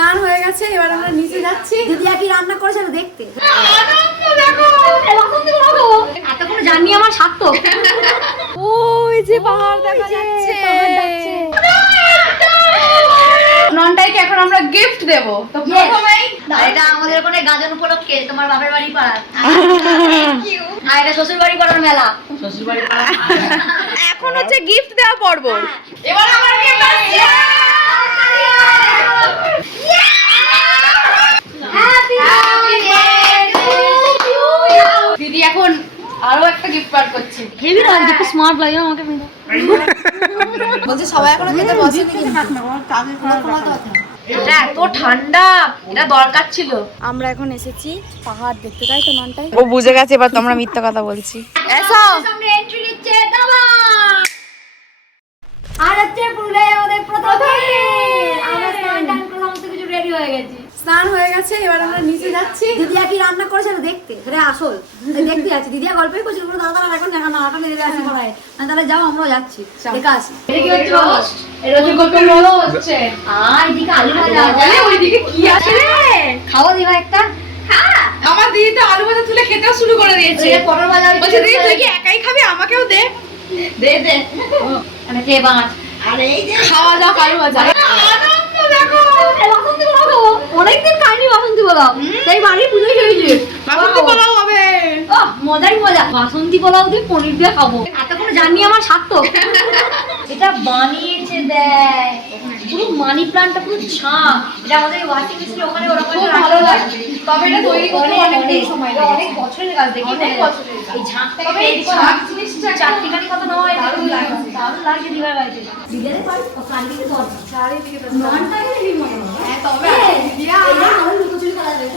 স্নান হয়ে গেছে, এবার আমরা নিচে যাচ্ছি। দিদি কি রান্না করেছে দেখতে। আনন্দ দেখো, এতক্ষণ জানি আমার সার্থক। ওই যে পাহাড় দেখা যাচ্ছে। ননটাইকে এখন আমরা গিফট দেব। তো প্রথমেই এটা আমাদের ওখানে গাজন উপলক্ষে তোমার বাপের বাড়ি পাড়া। আর এটা শ্বশুর বাড়ি পাড়ার মেলা। শ্বশুর বাড়ি পাড়া। এখন হচ্ছে গিফট দেওয়া পর্ব। এবার আমার গিফট আসছে। দিদি এখন আরো একটা গিফট বার করছে। হেভি লাগে, দেখো স্মার্ট লাগে আমাকে। বলছে সবাই এখনো খেতে বসেনি কিন্তু এটা এত ঠান্ডা, এটা দরকার ছিল। আমরা এখন এসেছি পাহাড় দেখতে, তাই তো ননটাই? ও বুঝে গেছে এবার তোমরা মিথ্যা কথা বলছি। এসো সামনে এন্ট্রি নিচ্ছে দাদা। আর হচ্ছে পুরো আমাদের প্রথম আমরা স্নান সমস্ত কিছু রেডি হয়ে গেছি। স্নান হয়ে গেছে, এবার আমরা নিচে যাচ্ছি। দিদিয়া কি রান্না করেছে দেখতে, সেটা আসল দেখতে যাচ্ছি। দিদিয়া গল্পই করছিল, পুরো দাদা এখন দেখা না আটা লেগে আসি পড়ায়। তাহলে যাও আমরাও যাচ্ছি, দেখে আসি। এটা কি হচ্ছে রোস্ট? এটা হচ্ছে গল্পের রোল হচ্ছে। আর এদিকে আলু ভাজা। আরে ওইদিকে কি আছে রে? খাওয়া দিবা একটা। হ্যাঁ আমার দিদি তো আলু ভাজা তুলে খেতেও শুরু করে দিয়েছে। এটা পটল ভাজা। বলছে দিদি তুই কি একাই খাবি, আমাকেও দে। দে দে মানে কে বাঁচ। আরে এই যে খাওয়া দাওয়া আলু ভাজা। আনন্দ দেখো, বাসন্তী পোলাও অনেকদিন খাইনি। বাসন্তী পোলাও সেই বাড়ি পুজোয় খেয়েছি। বাসন্তী পোলাও হবে। মজাই মজা। বাসন্তী পোলাও দিয়ে পনির দিয়ে খাবো। এতক্ষণ জানি আমার সার্থক। এটা বানিয়েছে দেখ, পুরো মানি প্লান্টটা পুরো ছাপ। এটা আমাদের ওয়াশিং মেশিনের ওখানে ওরকম খুব ভালো লাগে। তবে এটা তৈরি করতে অনেক সময় লাগে। অনেক বছরের কাজ দেখি। অনেক বছরের কাজ। এই ঝাঁকটা তবে এই ছাপ জিনিসটা চারটিখানি কত নয়। দারুণ লাগছে। দারুণ লাগছে দিবার বাড়িতে। দিদারে পারি প্লান্টিকে ধর। চারিদিকে তো ননটা হেভি মনে হয়। হ্যাঁ তবে দিদিয়া আমার লুকোচুরি খেলা যায়।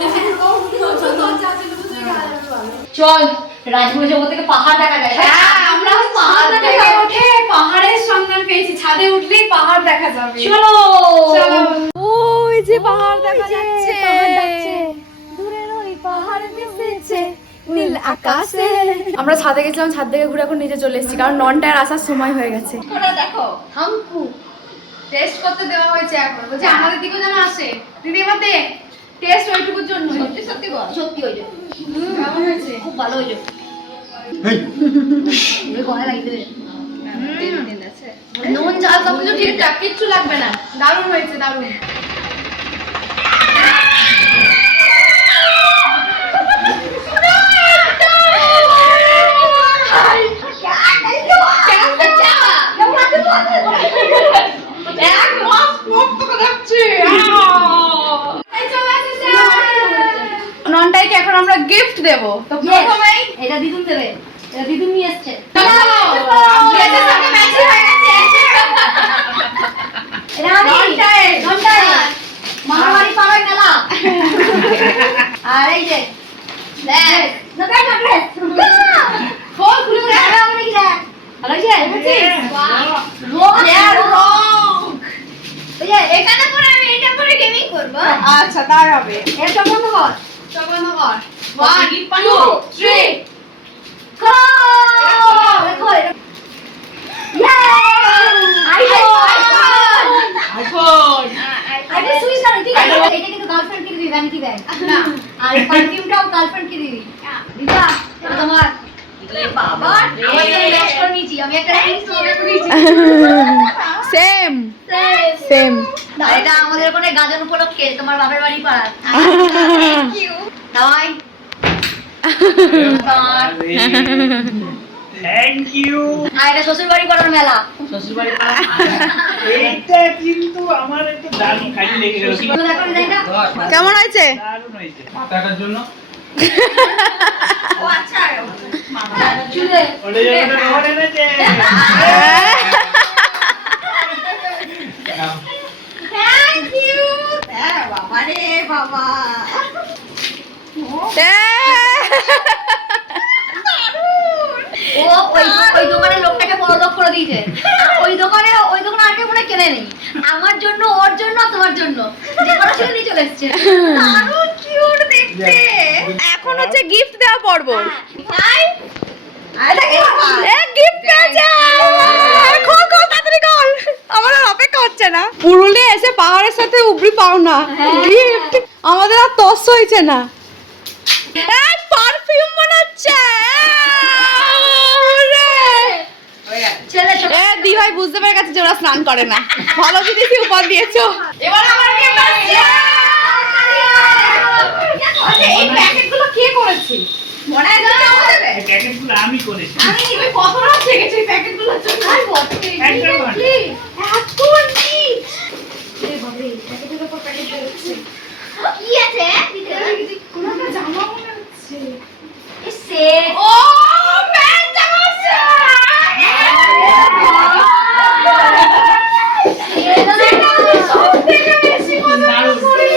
চল রাজপুর জগৎ থেকে পাহাড় দেখা যায়। হ্যাঁ আমরা পাহাড় থেকে উঠে পাহাড়ের সন্ধান পেয়েছি। ছাদে উঠলেই পাহাড় দেখা যাবে। চলো চলো। ওই যে পাহাড় দেখা যাচ্ছে। দূরের ওই পাহাড় দিতেছে নীল আকাশে। আমরা ছাদে গেছিলাম, ছাদ থেকে ঘুরে এখন নিচে চলে এসেছি, কারণ ননটার আসার সময় হয়ে গেছে। ওটা দেখো হামকু টেস্ট করতে দেওয়া হয়েছে এখন। বলছে আমাদের দিকেও যেন আসে। দিদি এবার দে টেস্ট ওইটুকুর জন্য। সত্যি সত্যি বল। সত্যি হইলো। কেমন হয়েছে? খুব ভালো হইলো। এই গলায় লাগিয়ে দেবে। নুন ঝাল সবকিছু ঠিকঠাক, কিচ্ছু লাগবে না। দারুণ হয়েছে, দারুণ। ননটাইকে এখন আমরা গিফট দেব। তো প্রথমেই এটা দিদুন দেবে। এটা দিদুন নিয়ে এসেছে। মামাবাড়ি পাড়ায় মেলা। আর এই যে দেখ না দেখ না দেখ ফোন খুলে দেখ আমাকে কি দেখ ভালো আছে এই যে এখানে পরে আমি এটা পরে গেমিং করব। আচ্ছা তাই হবে। এটা বন্ধ কর। চল বন্ধ কর। 1 2 3 গো দেখো এটা ইয়ে আইফোন আইফোন সুইচ না ঠিক আছে। এটা কিন্তু গার্লফ্রেন্ড কে দিবি, ভ্যানিটি ব্যাগ না। আর পারফিউমটাও গার্লফ্রেন্ড কে দিবি। দিদা এটা তোমার। বাবা আমি ম্যাচ করে নিয়েছি। আমি একটা জিনিস অর্ডার করেছি। Same same. আর এটা আমাদের ওখানে গাজন উপলক্ষে তোমার বাপের বাড়ি পাড়া। দাই থ্যাংক ইউ। আর এটা শ্বশুর বাড়ি পাড়ার মেলা। শ্বশুর বাড়ি এইটা কিন্তু আমার একটু দারুণ খাইতে লেগে গেল। দেখো ডিজাইনটা কেমন হয়েছে? দারুণ হয়েছে। মাথাটার জন্য ও আচ্ছা চুলে ওটা যেটা রোড এনেছে। Thank you. হ্যাঁ বাবা রে বাবা। ও ওই দোকানের লোকটাকে বড়লোক করে দিয়েছে। ওই দোকানে আগে মনে কেনে নেই। আমার জন্য, ওর জন্য, তোমার জন্য যে কোনো ছেলে নিয়ে চলে এসেছে। দারুণ কিউট দেখতে। এখন হচ্ছে গিফট দেওয়া পর্ব। ভাই গিফট পেয়েছে। খোল খোল তাড়াতাড়ি খোল। আমার আর অপেক্ষা হচ্ছে না। পুরুলিয়া এসে পাহাড়ের সাথে উবড়ি পাও না, গিফট আমাদের আর তস হয়েছে না। পারফিউম মনে হচ্ছে। দি ভাই বুঝতে পেরে গেছে যে ওরা স্নান করে না, ভালো জিনিস উপহার দিয়েছো। এবার আমার এই প্যাকেটগুলো কে করেছে? মনে হয় এই প্যাকেটগুলো আমি করেছি। আমি কত রাত জেগেছি এই প্যাকেটগুলোর জন্য। এত নিট। এই বাবা, এই প্যাকেটের উপর প্যাকেট রয়েছে। কি আছে? কোন একটা জামা মনে হচ্ছে। সেট। ও প্যান্ট জামা আছে। সব থেকে বেশি মজা করে।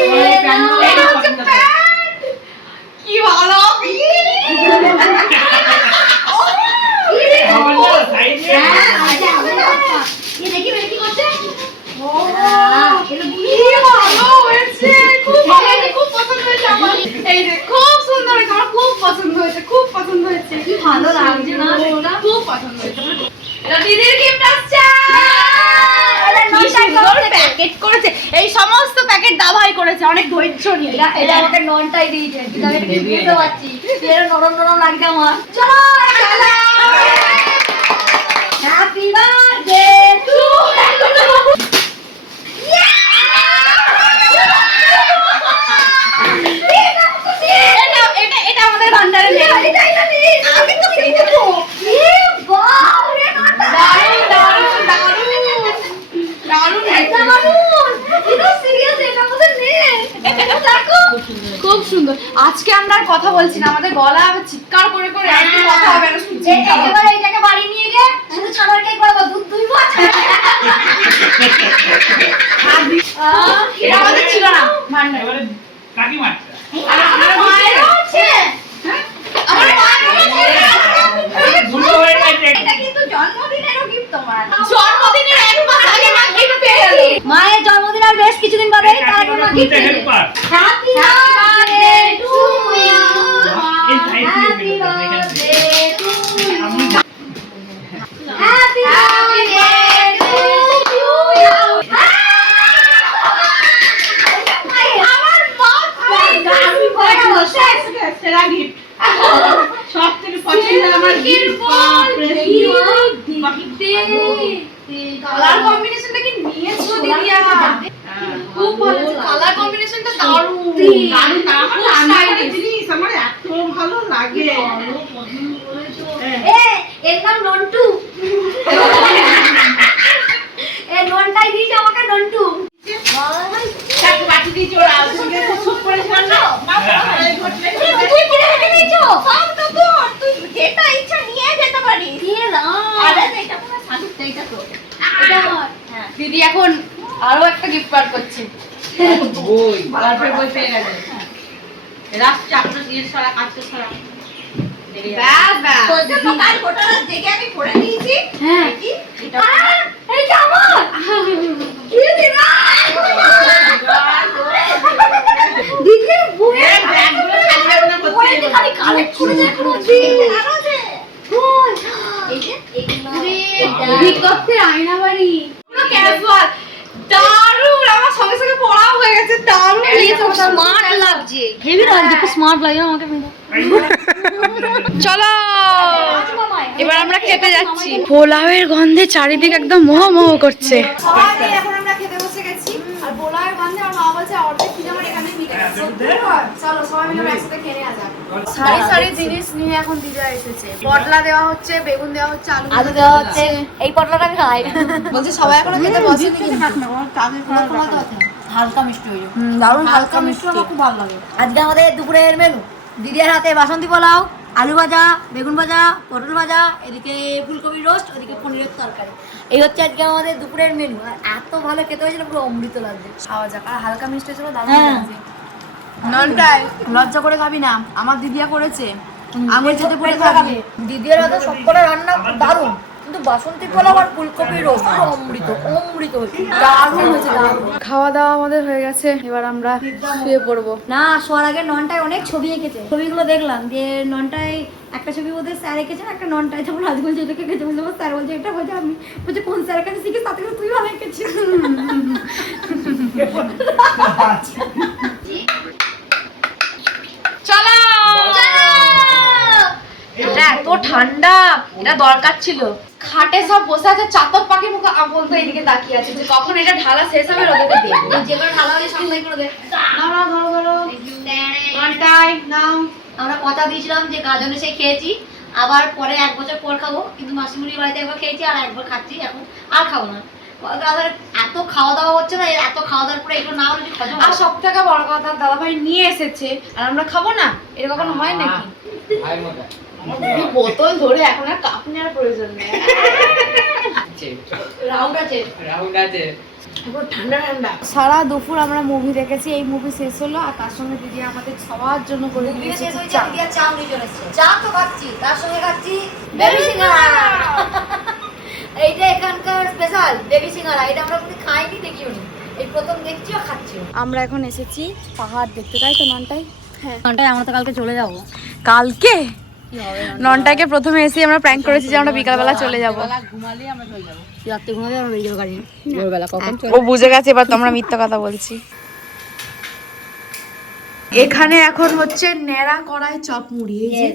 এটা হচ্ছে প্যান্ট। কি ভালো। হবে না সাইডে। ये देखिए मेरे की করছে ও কি ভালো হয়েছে, খুব ভালো হয়েছে, খুব পছন্দ হয়েছে আমার। এই যে খুব সুন্দর হয়েছে, আমার খুব পছন্দ হয়েছে, খুব পছন্দ হয়েছে। কি ভালো লাগছে না এটা? খুব পছন্দ হয়েছে। এটা দিদির গিফট আসছে। এটা কি নটাই সুন্দর করেছে। প্যাকেট করেছে। এই সমস্ত প্যাকেট দাভাই করেছে, অনেক ধৈর্য নিয়ে। এটা আমাকে ননটাই দিয়েছে, কিন্তু আমি এটা বুঝতে পারছি এর নরম নরম লাগছে আমার। চলো হ্যাপি বার্থডে টু এটা আমাদের ভান্ডারে নেই। আমি তো খেয়ে দেবো। বাহ রে নটা দারুণ দারুণ দারুণ দারুণ এটা দারুণ। এটা সিরিয়াস, এটা আমাদের নেই। দেখো খুব সুন্দর। আজকে আমরা আর কথা বলছি না, আমাদের গলা আবার চিৎকার করে করে একটু কথা হবে না, শুধু চিৎকার হবে। এবার এইটাকে বাড়ি নিয়ে গিয়ে শুধু ছানার কেক বানাবো, দুধ দুইবো আছে। এটা আমাদের ছিল না ভান্ডারে। এবারে কাকিমারটা। আমার মায়ের আছে। আমার মায়ের ভুল হয়ে গেছে। এটা কিন্তু জন্মদিনেরও গিফট তোমার। জন্মদিনের এক মাস আগে মা গিফট পেয়ে গেল। মায়ের জন্মদিন আর বেশ কিছুদিন বাদে তার আগে মা গিফট পেয়েছে। Helper. Happy birthday to you. এই সাইড দিয়ে হ্যাপি দিলাম এখানে। বার্থডে টু আমি হ্যাপি বার্থডে টু ইউ। আমার মা গাড়ি করে বসে সেরা গিফট সব থেকে পছন্দ আমার গিফট কালার কম্বিনেশনটা কি নিয়েছো দিদিয়া? খুব ভালো কালার কম্বিনেশনটা দারুণ দারুণ না আমার খুব রান্নাঘরের stylish। জিনিস আমার এত ভালো লাগে এর নাম নন্টু। এ ননটাই দিয়েছে আমাকে নন্টু। চাকু বাটি দিয়ে চোরা তুমি খুব পরিষ্কার না তুই কি রেখে দিয়েছো? সব তো তোর তুই যেটা ইচ্ছা নিয়ে যেতে পারিস দিয়ে দাও। আরে এটা পুরো সাজুকটা এটা তো এটা আমার। দিদি এখন আরো একটা গিফট পার করছে। বই। তারপরে বই পেয়ে গেছে রাস্তা আপনার দিয়ে সারা কাটতে সারা ব্যাস ব্যাস তোর জন্য কাল গোটা রাত জেগে আমি পড়ে নিয়েছি হ্যাঁ। কি এটা এইটা আমার। কি দিবা? দিদি বুয়ে ব্যাগগুলো খালি রাখনা করতে বুয়ে খালি কালেক্ট করে দেখো দিদি আর আছে। কই? এই যে এগুলো। বিকটের আয়না বাড়ি পুরো ক্যাজুয়াল দারুণ। আমার সঙ্গে সঙ্গে পড়াও হয়ে গেছে, দারুণ দিয়েছে। স্মার্ট লাগছে। হেভি লাগছে, খুব স্মার্ট লাগে আমাকে মেয়ে। চলো এবার আমরা খেতে যাচ্ছি। পোলাওয়ের গন্ধে চারিদিকে একদম মোহ মোহ করছে। এখন আমরা খেতে বসে গেছি আর পোলাওয়ের গন্ধে আমার মা বলছে অর্ধেক খিদে আমার এখানে মিটে গেছে। চলো সবাই মিলে একসাথে খেয়ে নেওয়া যাক। সারি সারি জিনিস নিয়ে এখন দিদা এসেছে। পটলা দেওয়া হচ্ছে, বেগুন দেওয়া হচ্ছে, আলু দেওয়া হচ্ছে। এই পটলাটা আমি খাই। বলছে সবাই এখনো খেতে বসেনি কিন্তু। হালকা মিষ্টি হয়ে যাবে। দারুণ হালকা মিষ্টি, আমার খুব ভালো লাগে। আজকে আমাদের দুপুরের মেনু দিদির হাতে বাসন্তী পোলাও, আলু ভাজা, বেগুন ভাজা, পটল ভাজা, এদিকে ফুলকপি রোস্ট, ওদিকে পনিরের তরকারি। এই হচ্ছে আজকে আমাদের দুপুরের মেনু। আর এত ভালো খেতে হয়েছিল, পুরো অমৃত লাগছে। খাওয়া যাক। আর হালকা মিষ্টি ছিল, দারুণ হ্যাঁ। লাগছে। ননটাই লজ্জা করে খাবি না, আমার দিদিয়া করেছে। আমি যেতে পড়ে খাবি। দিদির হাতে সবকটা রান্না দারুণ, কিন্তু বাসন্তী পোলাও আর ফুলকপি রোস্ট পুরো অমৃত অমৃত হয়েছে। দারুণ হয়েছে, দারুণ। খাওয়া দাওয়া আমাদের হয়ে গেছে, এবার আমরা শুয়ে পড়বো। না, শোয়ার আগে ননটায় অনেক ছবি এঁকেছে। ছবিগুলো দেখলাম যে ননটায় একটা ছবি ওদের স্যার এঁকেছেন, একটা নন টাচ। যখন রাজ বলছে এটাকে এঁকেছে, বলছে স্যার বলছে এটা বলছে আমি, বলছে কোন স্যারের কাছে শিখে তাতে করে তুই ভালো এঁকেছিস। চলো এত ঠান্ডা, এটা দরকার ছিল। খাটে সব বসে আছে, চাতক পাখির মুখে বলতো এইদিকে তাকিয়ে আছে যে কখন এটা ঢালা শেষ হবে ওদেরকে দেবো। যে কোনো ঢালা হলে সামলাই করে দে। আমরা কথা দিয়েছিলাম যে গাজন এসে খেয়েছি, আবার পরে 1 বছর পর খাবো, কিন্তু মাসিমুনির বাড়িতে একবার খেয়েছি আর একবার খাচ্ছি, এখন আর খাবো না। এত খাওয়া দাওয়া হচ্ছে না, এত খাওয়া দাওয়ার পরে এগুলো না হলে হজম আর সব থেকে বড় কথা, দাদা ভাই নিয়ে এসেছে আর আমরা খাবো না, এটা কখনো হয় নাকি? বোতল ধরে এখন আর কাপ নেওয়ার প্রয়োজন নেই। রাউন্ড আছে। ঠান্ডা ঠান্ডা। সারা দুপুর আমরা মুভি দেখেছি, এই মুভি শেষ হলো আর তার সঙ্গে দিদি আমাদের সবার জন্য করে দিয়েছে চা। চা তো খাচ্ছি, তার সঙ্গে খাচ্ছি বেবি সিঙ্গারা। এইটা এখানকার স্পেশাল বেবি সিঙ্গারা, এটা আমরা কোনো খাইনি, দেখিও নি, এই প্রথম দেখছি ও খাচ্ছি। আমরা এখন এসেছি পাহাড় দেখতে, তাই তো ননটাই? হ্যাঁ ঘন্টায় আমরা তো কালকে চলে যাবো। কালকে ননটাকে প্রথমে এসে আমরা প্র্যাঙ্ক করেছি যে আমরা বিকালবেলা চলে যাব। ঘুমালেই আমরা চলে যাবো। রাত্রে ঘুমাবে, আমরা বেরিয়ে যাবো গাড়ি নিয়ে। ভোরবেলা কখন ও বুঝে গেছে এবার, তোমরা মিথ্যা কথা বলছি। এখানে এখন হচ্ছে নেড়া কড়াই চপ মুড়ি, এই যে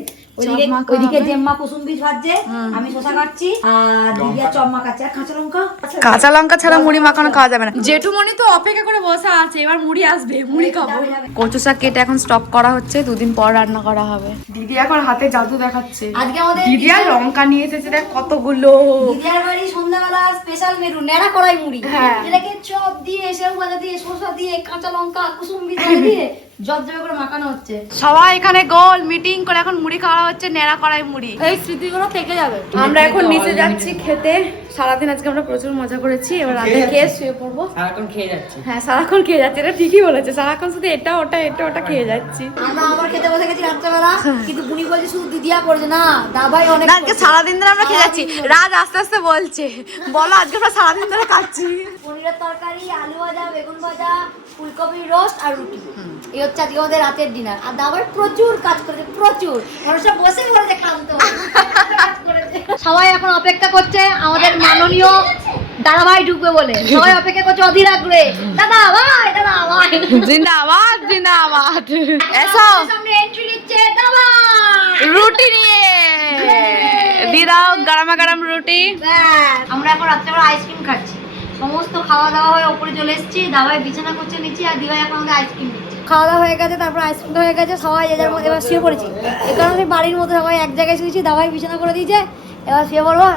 ওইদিকে জেম্মা কুসুম বীজ ভাজছে, আমি শসা কাটছি, আর দিদিয়া চপ মাখাচ্ছে, আর কাঁচা লঙ্কা। কাঁচা লঙ্কা ছাড়া মুড়ি মাখানো খাওয়া যাবে না। জেঠুমনি তো অপেক্ষা করে বসে আছে, এবার মুড়ি আসবে, মুড়ি খাবো। কচু শাক কেটে এখন স্টক করা হচ্ছে, 2 দিন পর রান্না করা হবে। দিদি এখন হাতে জাদু দেখাচ্ছে। আজকে আমাদের দিদি আর লঙ্কা নিয়ে এসেছে, দেখ কতগুলো। দিদিয়ার বাড়ি সন্ধ্যাবেলা স্পেশাল মেনু নেড়া কড়াই মুড়ি, হ্যাঁ। যেটাকে চপ দিয়ে, সেও ভাজা দিয়ে, শসা দিয়ে, কাঁচা লঙ্কা কুসুম বীজ দিয়ে জবজবে করে মাখানো হচ্ছে। সবাই এখানে গোল মিটিং করে এখন মুড়ি খাওয়া হচ্ছে, নেড়া কড়াই মুড়ি। এই স্মৃতিগুলো থেকে যাবে। আমরা এখন নিচে যাচ্ছি খেতে। সারাদিন আজকে আমরা প্রচুর মজা করেছি, এবার রাতে খেয়ে শুয়ে পড়বো। সারাক্ষণ খেয়ে যাচ্ছে। হ্যাঁ সারাক্ষণ খেয়ে যাচ্ছি, এটা ঠিকই বলেছে, সারাক্ষণ শুধু এটা ওটা এটা ওটা খেয়ে যাচ্ছি। আমরা আবার খেতে বসে গেছি রাত্রেবেলা, কিন্তু বুনি বলছে শুধু দিদিয়া করছে না, দাবাই অনেক না আজকে সারাদিন ধরে আমরা খেয়ে যাচ্ছি। রাজ আস্তে আস্তে বলছে, বলো আজকে আমরা সারাদিন ধরে খাচ্ছি। পনিরের তরকারি, আলু ভাজা, বেগুন ভাজা, ফুলকপির রোস্ট আর রুটি, এই হচ্ছে আজকে আমাদের রাতের ডিনার। আর দাবাই প্রচুর কাজ করেছে, প্রচুর। মানুষরা বসে বলেছে ক্লান্ত সবাই এখন অপেক্ষা করছে আমাদের মাননীয় দাদা ভাই ঢুকবে বলে, সবাই অপেক্ষা করছে অধীর আগ্রহে। দাদা ভাই, দাদা ভাই, জিন্দাবাদ জিন্দাবাদ। এসো সামনে এন্ট্রি নিচ্ছে দাদা রুটি নিয়ে দিয়ে দাও, গরমা গরম রুটি। আমরা এখন রাত্রেবেলা আইসক্রিম খাচ্ছি। সমস্ত খাওয়া দাওয়া হয়ে ওপরে চলে এসেছি, দাবাই বিছানা করছে নিচে, আর দিভাই এখন আমাদের আইসক্রিম দিচ্ছে। খাওয়া দাওয়া হয়ে গেছে, তারপর আইসক্রিম হয়ে গেছে, সবাই যে যার মধ্যে এবার শুয়ে পড়েছি। এই কারণে বাড়ির মধ্যে সবাই এক জায়গায় শুয়েছি, দাবাই বিছানা করে দিয়েছে, এবার শুয়ে পড়বো।